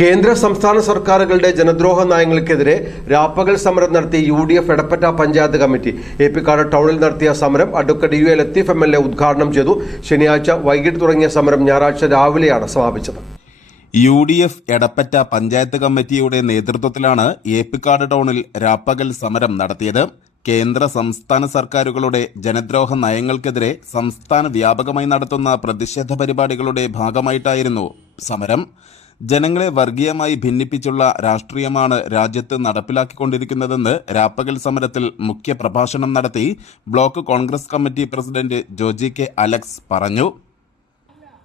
കേന്ദ്ര സംസ്ഥാന സർക്കാരുകളുടെ ജനദ്രോഹ നയങ്ങൾക്കെതിരെ രാപ്പകൽ സമരം നടത്തി U D F Edappatta panchayat committee. Eppikkad ടൗണിൽ നടത്തിയ സമരം advocate U A Latheef M L A ഉദ്ഘാടനം ചെയ്തു. ശനിയാഴ്ച വൈകിട്ട് തുടങ്ങിയ സമരം ഞായറാഴ്ച രാവിലെയാണ് സമാപിച്ചത്. U D F Edappatta panchayat കമ്മിറ്റിയുടെ നേതൃത്വത്തിലാണ് ഏപ്പിക്കാട് ടൗണിൽ രാപ്പകൽ സമരം നടത്തിയത്. കേന്ദ്ര സംസ്ഥാന സർക്കാരുകളുടെ ജനദ്രോഹ നയങ്ങൾക്കെതിരെ സംസ്ഥാന വ്യാപകമായി നടത്തുന്ന പ്രതിഷേധ പരിപാടികളുടെ ഭാഗമായിട്ടായിരുന്നു സമരം. ജനങ്ങളെ വർഗീയമായി ഭിന്നിപ്പിച്ചുള്ള രാഷ്ട്രീയമാണ് രാജ്യത്ത് നടപ്പിലാക്കിക്കൊണ്ടിരിക്കുന്നതെന്ന് രാപ്പകൽ സമരത്തിൽ മുഖ്യ പ്രഭാഷണം നടത്തി block Congress committee president Joji K Alex പറഞ്ഞു.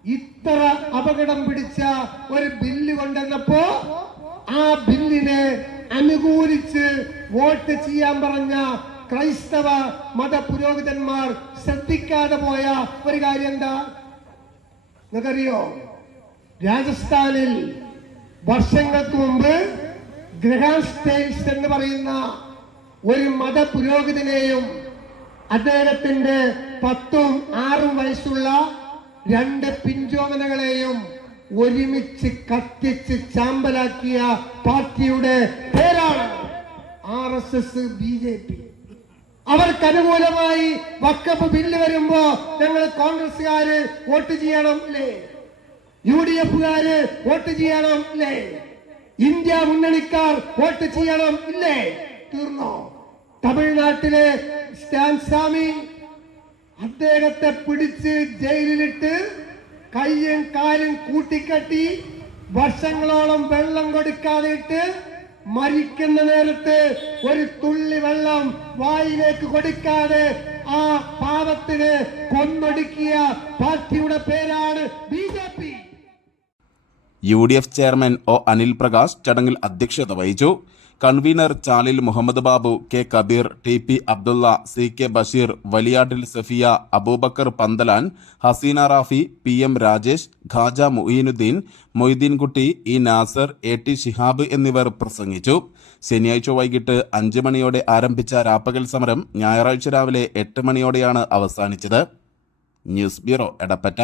ഇത്ര അപകടം പിടിച്ച ഒരു ബില്ല് കൊണ്ടുവന്നപ്പോ ആ ബില്ലിനെ അനുകൂലിച്ച് വോട്ട് ചെയ്യാൻ പറഞ്ഞ ക്രൈസ്തവ മത പുരോഹിതന്മാർ ശ്രദ്ധിക്കാതെ പോയ ഒരു കാര്യം എന്താ? നിങ്ങൾക്കറിയോ? രാജസ്ഥാനിൽ വർഷങ്ങൾക്ക് മുമ്പ് ഗ്രഹാസ്റ്റേൽസ് എന്ന് പറയുന്ന ഒരു മത പുരോഗതിനെയും അദ്ദേഹത്തിന്റെ പത്തും ആറും വയസ്സുള്ള രണ്ട് പിഞ്ചോമനകളെയും ഒരുമിച്ച് കത്തിച്ച് ചാമ്പലാക്കിയ പാർട്ടിയുടെ പേരാണ് R S S B J P. അവർക്ക് അനുകൂലമായി വക്കപ്പ് ബില്ല് വരുമ്പോ ഞങ്ങൾ കോൺഗ്രസ്സുകാര് വോട്ട് ചെയ്യണം അല്ലേ യു ഡി എഫുകാര് വോട്ട് ചെയ്യണം ഇല്ലേ? ഇന്ത്യ മുന്നണിക്കാർ വോട്ട് ചെയ്യണം ഇല്ലേ? തീർന്നോ? തമിഴ്നാട്ടിലെ സ്റ്റാൻ സ്വാമി അദ്ദേഹത്തെ പിടിച്ച് ജയിലിലിട്ട് കയ്യും കാലും കൂട്ടിക്കെട്ടി വർഷങ്ങളോളം വെള്ളം കൊടുക്കാതെ ഇട്ട് മരിക്കുന്ന നേരത്ത് ഒരു തുള്ളി വെള്ളം വായിലേക്ക് കൊടുക്കാതെ ആ പാപത്തിന് കൊന്നൊടുക്കിയ പാർട്ടിയുടെ പേരാണ് B J P. U D F chairman O Anil Prakash ചടങ്ങിൽ അധ്യക്ഷത വഹിച്ചു. Convener Chalil Muhammad Babu K Kabeer T P Abdulla C K Basheer Valiyattil Safiya Aboobacker Panthalan Haseena Rafi P M Rajesh Khaja Muinuddeen Moideenkutty E Nasar A T Shihab എന്നിവർ പ്രസംഗിച്ചു. ശനിയാഴ്ച വൈകിട്ട് അഞ്ച് മണിയോടെ ആരംഭിച്ച രാപ്പകൽ സമരം ഞായറാഴ്ച രാവിലെ എട്ട് മണിയോടെയാണ് അവസാനിച്ചത്. News bureau Edappatta.